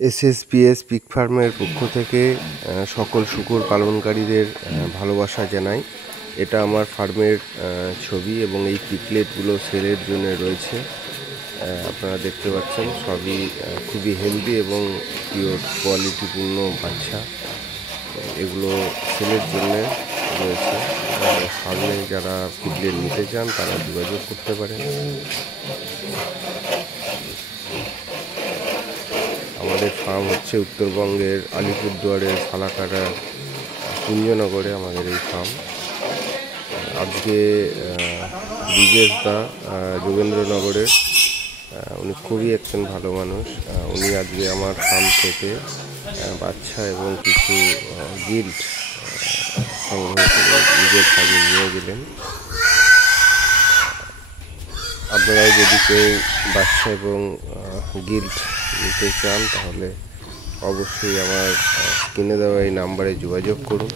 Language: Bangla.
SSBS পিগ ফার্মের পক্ষ থেকে সকল শূকর পালনকারীদের ভালোবাসা জানাই। এটা আমার ফার্মের ছবি এবং এই পিগলেটগুলো সেলের জন্য রয়েছে। আপনারা দেখতে পাচ্ছেন সবই খুবই হেলদি এবং পিওর কোয়ালিটিপূর্ণ বাচ্চা। এগুলো সেলের জন্য রয়েছে। ফার্মে যারা পিগলেট নিতে চান তারা যোগাযোগ করতে পারেন। আমাদের ফার্ম হচ্ছে উত্তরবঙ্গের আলিপুরদুয়ারের ফালাকাটার কুঞ্জনগরে আমাদের এই ফার্ম। আজকে ব্রিজেশ দা যোগেন্দ্রনগরের, উনি খুবই একজন ভালো মানুষ। উনি আজকে আমার ফার্ম থেকে বাচ্চা এবং কিছু গিল্ট সংগ্রহ করে নিজের ফার্মে নিয়ে গেলেন। আপনারা যদি কেউ বাচ্চা এবং গিল্ট নিতে চান তাহলে অবশ্যই আমার স্ক্রিনে দেওয়া এই নাম্বারে যোগাযোগ করুন।